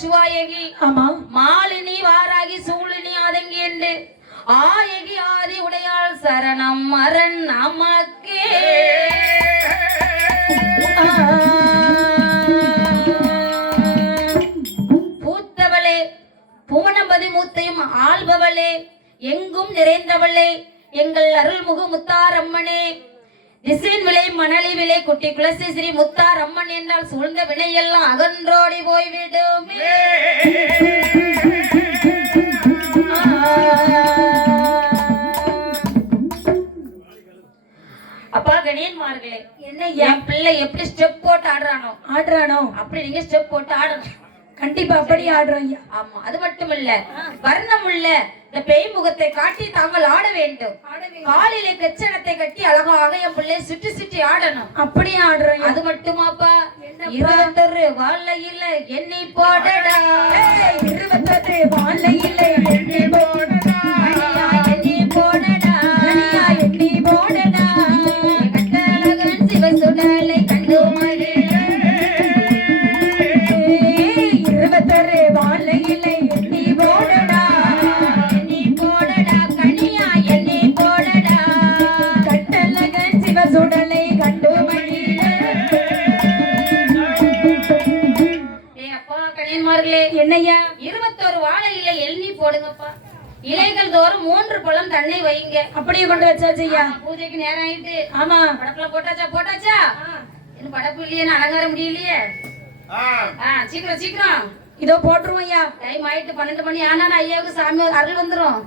சாதி நச்சுவாயகி ஆமா. மாலினி வாராகி சூழினி ஆதங்கி என்று ஆயகி ஆதி உடையாள் சரணம் மரண் நமக்கே. பூத்தவளே புவனபதி மூத்தையும் ஆள்பவளே எங்கும் நிறைந்தவளே எங்கள் அருள்முக முத்தாரம்மனே. திசையின் விலை மணலி விலை குட்டி குலசி ஸ்ரீ முத்தாரம்மன் என்றால் சூழ்ந்த வினையெல்லாம் அகன்றோடி போய்விடுமே. அப்பா கணியன்மார்களே என்ன என் பிள்ளை எப்படி ஸ்டெப் போட்டு ஆடுறானோ? ஆடுறானோ? அப்படி நீங்க ஸ்டெப் போட்டு ஆடணும். கண்டிப்பா அப்படி ஆடுறோம் ஆமா அது மட்டும் இல்ல. வர்ணம் உள்ள இந்த பேய் முகத்தை காட்டி தாங்கள் ஆட வேண்டும். காலிலே கச்சனத்தை கட்டி அழகாக என் பிள்ளை சுற்றி சுற்றி ஆடணும். அப்படியே ஆடுறோம். அது மட்டுமாப்பா? இருபத்தொரு வாழையில எண்ணி போடடா. இருபத்தொரு வாழையிலே எண்ணி போடடா. போடுங்கப்பா இலைகள் தோறும் மூன்று பழம் தண்ணி வைங்க அப்படியே கொண்டு வச்சாச்சு ஐயா. பூஜைக்கு நேரம் ஆயிட்டு. ஆமா. படப்புல போட்டாச்சா போட்டாச்சா? இன்னும் படப்பு இல்லையே அலங்காரம் முடியலையே. சீக்கிரம் சீக்கிரம். இதோ போட்டுருவோம் ஐயா. டைம் ஆயிட்டு பன்னெண்டு மணி ஆனா ஐயாவுக்கு சாமி அருள் வந்துரும்.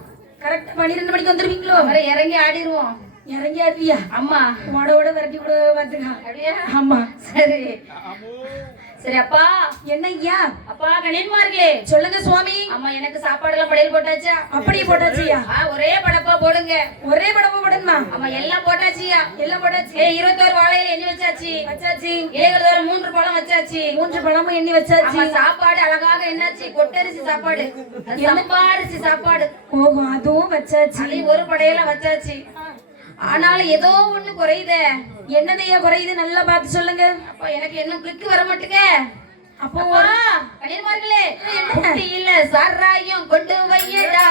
கரெக்டா பன்னிரெண்டு மணிக்கு வந்துருவீங்களோ? அவரை இறங்கி ஆடிடுவோம் இறங்கியாதியா அம்மா ஓட ஓட விரட்டி விட பார்த்துக்கா அப்படியா? ஆமா. சரி. சரி அப்பா. என்ன ஐயா? அப்பா கணியன்மார்களே சொல்லுங்க சுவாமி. அம்மா எனக்கு சாப்பாடு எல்லாம் படையல் போட்டாச்சா? அப்படியே போட்டாச்சியா? ஒரே படப்பா போடுங்க. ஒரே படமா போடணுமா ஆமா எல்லாம் போட்டாச்சியா எல்லாம் போட்டாச்சு. ஏ இருபத்தோரு வாழையில எண்ணி வச்சாச்சு. வச்சாச்சு. ஏழுதோறு மூன்று பழம் வச்சாச்சு. மூன்று பழமும் எண்ணி வச்சாச்சு. சாப்பாடு அழகாக என்னாச்சு? கொட்டரிசி சாப்பாடு. அது சம்பா அரிசி சாப்பாடு. ஓஹோ அதுவும் வச்சாச்சு. ஒரு படையில வச்சாச்சு. ஆனாலும் ஏதோ ஒண்ணு குறையுதே. என்னதையா குறையுது நல்லா பார்த்து சொல்லுங்க. அப்ப எனக்கு என்ன கிளிக்கு வர மாட்டுங்க? அப்போ கணியன்மார்களே குட்டியில சாராயம் கொண்டு வையடா.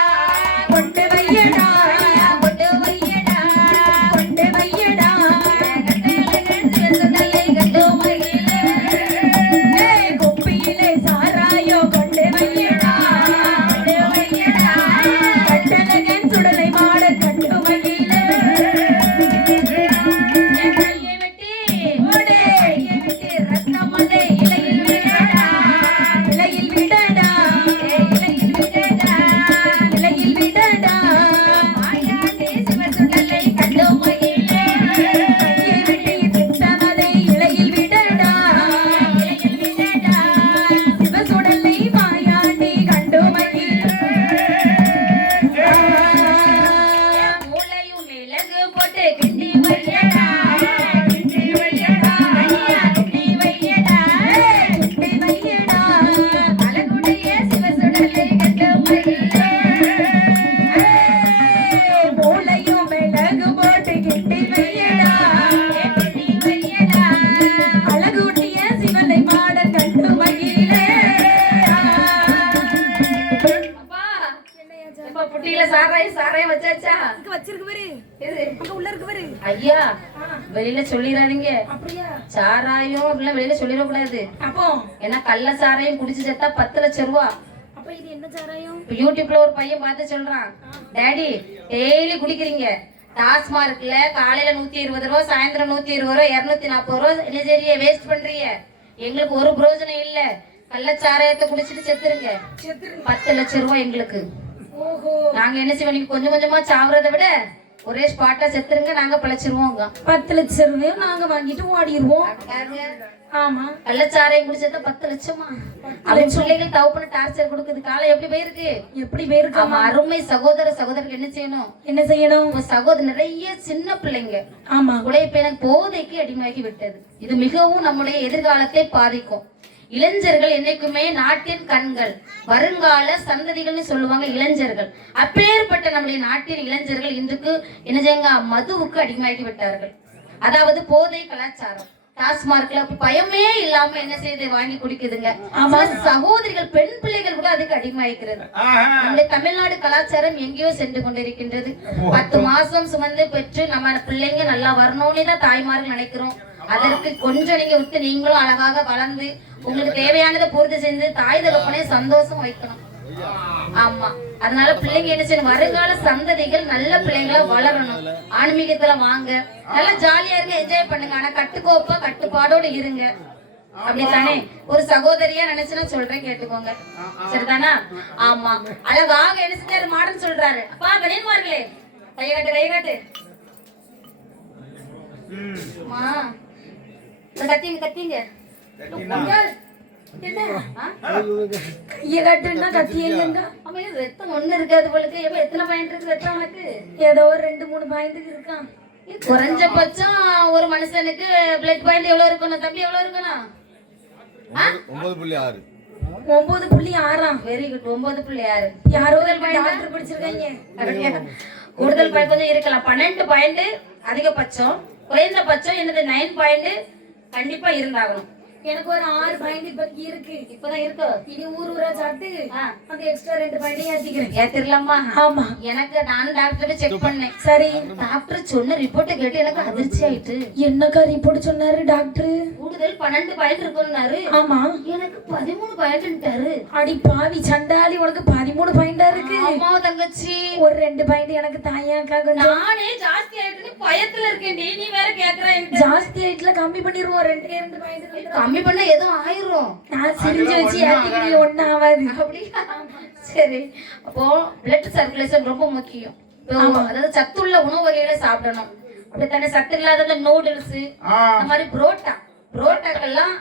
எப்பா புட்டியில சாராயம் சாராயம் வச்சாச்சா? வச்சிருக்கு பாரு. இது அங்க உள்ள இருக்கு பாரு. ஐயா வெளியில சொல்லிடாதீங்க அப்படியா? சாராயம் அப்படிலாம் வெளியில சொல்லிடக்கூடாது. அப்போ? ஏன்னா கள்ள சாராயம் குடிச்சு செத்தா பத்து லட்சம் ரூபா. அப்ப இது என்ன சாராயம்? இப்ப யூடியூப்ல ஒரு பையன் பார்த்து சொல்றான். டாடி டெய்லி குடிக்கிறீங்க. டாஸ்மார்க்ல காலையில நூத்தி இருபது ரூபா சாயந்தரம் நூத்தி இருபது ரூபா இருநூத்தி நாற்பது ரூபா என்ன சரியா வேஸ்ட் பண்றீங்க. எங்களுக்கு ஒரு பிரயோஜனம் இல்ல. கள்ளச்சாராயத்தை குடிச்சிட்டு செத்துருங்க. செத்துரு பத்து லட்சம் ரூபாய் எங்களுக்கு. நாங்க என்ன செய்வோம்? நீங்க கொஞ்சம் கொஞ்சமா சாவறதை விட ஒரே ஸ்பாட்டா செத்துருங்க நாங்க பிழைச்சிருவோங்க. பத்து லட்சம் ரூபாய் நாங்க வாங்கிட்டு ஓடிடுவோம் ஆமா. கள்ளச்சாராயம் குடிச்சதா பத்து லட்சமா. அவன் பிள்ளைகள் தவ பண்ண டார்ச்சர் கொடுக்குது. காலம் எப்படி போயிருக்கு? எப்படி போயிருக்கோம் ஆமா அருமை சகோதர சகோதரர்கள் என்ன செய்யணும்? என்ன செய்யணும்? உங்க சகோதரர் நிறைய சின்ன பிள்ளைங்க ஆமா. உழைப்பென போதைக்கு அடிமையாகி விட்டது. இது மிகவும் நம்முடைய எதிர்காலத்தை பாதிக்கும். இளைஞர்கள் என்னைக்குமே நாட்டின் கண்கள் வருங்கால சந்ததிகள்னு சொல்லுவாங்க இளைஞர்கள். அப்பேற்பட்ட நம்முடைய நாட்டின் இளைஞர்கள் இன்றைக்கு என்ன செய்யுங்க மதுவுக்கு அடிமையாகி விட்டார்கள். அதாவது போதை கலாச்சாரம். டாஸ்மார்க்ல பயமே இல்லாம என்ன செய்யுது? வாங்கி குடிக்குதுங்க. ஆமா. சகோதரிகள் பெண் பிள்ளைகள் கூட அதுக்கு அடிமையாகிறது நம்முடைய தமிழ்நாடு கலாச்சாரம் எங்கேயோ சென்று கொண்டிருக்கின்றது. பத்து மாசம் சுமந்து பெற்று நம்ம பிள்ளைங்க நல்லா வரணும்னு தான் தாய்மார்கள் நினைக்கிறோம். அதற்கு கொஞ்சம் நீங்க விட்டு நீங்களும் அழகாக வளர்ந்து உங்களுக்கு தேவையானதை பூர்த்தி செஞ்சு தாய் தகப்பனே சந்தோஷம் வைக்கணும். ஆமா. அதனால பிள்ளைங்க என்ன செய்யணும்? வருங்கால சந்ததிகள் நல்ல பிள்ளைங்களா வளரணும். ஆன்மீகத்துல வாங்க. நல்லா ஜாலியா இருங்க என்ஜாய் பண்ணுங்க. ஆனா கட்டுக்கோப்பா கட்டுப்பாடோட இருங்க. அப்படித்தானே? ஒரு சகோதரியா நினைச்சு நான் சொல்றேன் கேட்டுக்கோங்க. சரிதானா? ஆமா. அழகாக என்ன மாடன் சொல்றாரு. அப்பா கணியன்மார்களே கைய காட்டு கைய காட்டு. அம்மா, இந்த கத்திங்க கத்திங்க ஏதோ ஒரு ரெண்டு மூணு பாயிண்ட்டுக்கு இருக்கான். குறைஞ்சபட்சம் ஒரு மனுஷனுக்கு பிளட் பாயிண்ட் எவ்வளவு இருக்கணும்? தம்பி எவ்வளவு இருக்கணும்? ஒன்பது புள்ளி ஆறு. ஒன்பது புள்ளி ஆறாம். வெரி குட் ஒன்பது புள்ளி ஆறு. யாரோ டாக்டர் படிச்சிருக்காங்க? கூடுதல் பாயிண்ட் கொஞ்சம் இருக்கலாம். பன்னெண்டு பாயிண்ட் அதிகபட்சம் குறைந்தபட்சம் என்னது? நைன் பாயிண்ட் கண்டிப்பா இருந்தாகணும். எனக்கு ஒரு ஆறு பாயிண்ட் இப்ப இருக்கு. இப்பதான் இருக்கு? இனி ஊர் ஊரா சாப்பிட்டு. அந்த எக்ஸ்ட்ரா ரெண்டு பாயிண்ட் ஏத்திக்கிறேன். ஏத்திரலாமா? ஆமா. எனக்கு நான் டாக்டர் செக் பண்ணேன். சரி. டாக்டர் சொன்ன ரிப்போர்ட்டை கேட்டு எனக்கு அதிர்ச்சி ஆயிட்டு. என்னக்கா ரிப்போர்ட் சொன்னாரு டாக்டர் கூடுதல் பன்னெண்டு பாயிண்ட் இருக்குன்னாரு. ஆமா. எனக்கு பதிமூணு பாயிண்ட்ட்டாரு அடி பாவி சண்டாளி உனக்கு பதிமூணு பாயிண்டா இருக்கு. அம்மா தங்கச்சி. ஒரு ரெண்டு பாயிண்ட் எனக்கு தாயாக்கா நானே ஜாஸ்தி ஆயிட்டு பயத்துல இருக்கேன்டி. நீ வேற என்கிட்ட. ஜாஸ்தி ஆயிட்டுல கம்மி பண்ணிடுவோம் ரெண்டு ரெண்டு கம்மி பண்ண எதுவும் ஆயிரும். நான் சிரிஞ்சு வச்சு ஏத்திக்கிட்டு ஒன்னும் ஆகாது. அப்படியா சரி. அப்போ பிளட் சர்க்குலேஷன் ரொம்ப முக்கியம். அதாவது சத்துள்ள உணவு வகைகளை சாப்பிடணும். அப்படித்தானே? சத்து இல்லாத நூடுல்ஸ் இந்த மாதிரி புரோட்டா. புரோட்டாக்கெல்லாம்